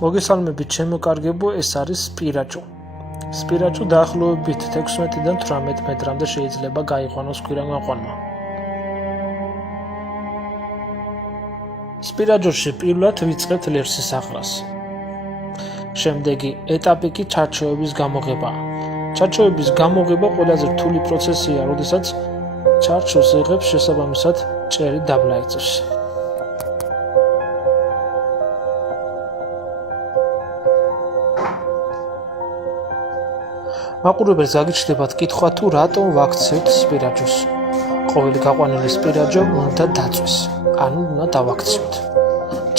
მოგესალმებით ჩემო კარგებო, ეს არის სპირაჭუ. სპირაჭუ დაახლოებით 16-დან 18 მეტრამდე შეიძლება გაიყვანოს ქვირამაყვანმა. სპირაჭუში პირველად ვიწყებთ ლერსის აყრას. შემდეგი ეტაპი კი ჩარჩოების გამოღებაა. ჩარჩოების გამოღება ყველაზე რთული პროცესია, როდესაც ჩარჩოს იღებს შესაბამისად ჭერი დაბლა იწევს. მაყურებელს გაგიჩნდებათ კითხვა თუ რატომ ვაქცევთ სპირაჭუს. ყოველი გაყვანილი სპირაჭუ უნდა დაწვეს, ანუ უნდა დავაქცევთ.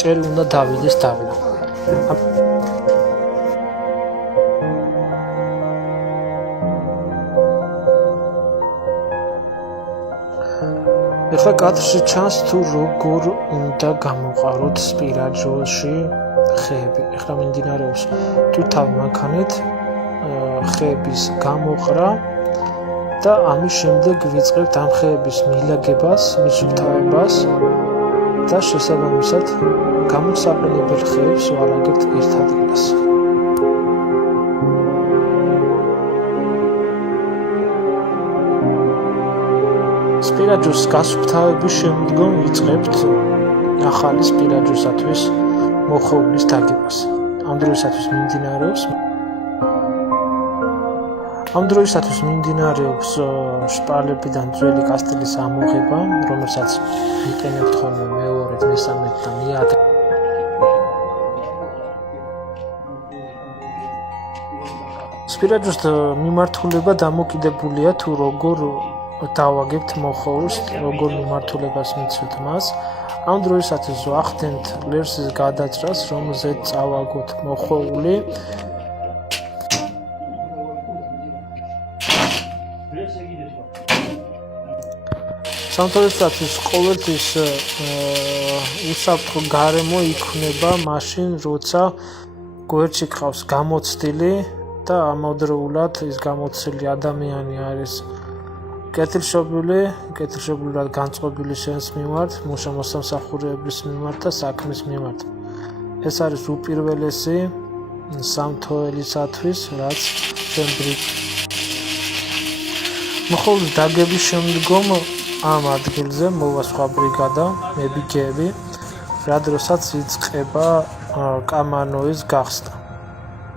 ჭერი უნდა დავიდეს დაბლა. ეხლა კადრში ჩანს თუ როგორ უნდა გამოვყაროთ სპირაჭუში ხეები. ეხლა მიმდინარეობს თუთავი მანქანით ხეების გამოყრა და ამის შემდეგ ვიწყებთ ამ ხეების მილაგებას, მისუფთავებას და შესაბამისად გამოსაყენებელ ხეებს ვარაგებთ ერთ ადგილას. სპირაჭუს გასუფთავების შემდგომ ვიწყებთ ახალი სპირაჭუსათვის მოხოვნის დაგებას. ამ დროისათვის მიმდინარეობს შპალებიდან ძველი კასტილის ამოღება, რომელსაც ვიყენებთ ხოლმე მეორედ, მესამედ და მეათე. სპირაჭუს მიმართულება დამოკიდებულია თუ როგორ დავაგებთ მოხოვს, როგორ მიმართულებას მიცვით მას. ამ დროისათვის ვახდენთ ლერსის გადაჭრას, რომელზეც წავაგოთ მოხოვული. სამთავროებისთვის ყოველთვის უსაფრთხო გარემო იქნება მაშინ, როცა გვერდში ყავს გამოცდილი და ამავდროულად ის გამოცდილი ადამიანი არის კეთილშობილად განწყობილი შენს მიმართ, მოსამსახურეების მიმართ და საქმის მიმართ. ეს არის უპირველესი სამთოელისათვის, რაც შემდგომ მოხოვნის დაგების შემდგომ ამ ადგილზე მოვა სხვა ბრიგადა, მებიგეები, რა დროსაც იწყება კამანოის გახსნა.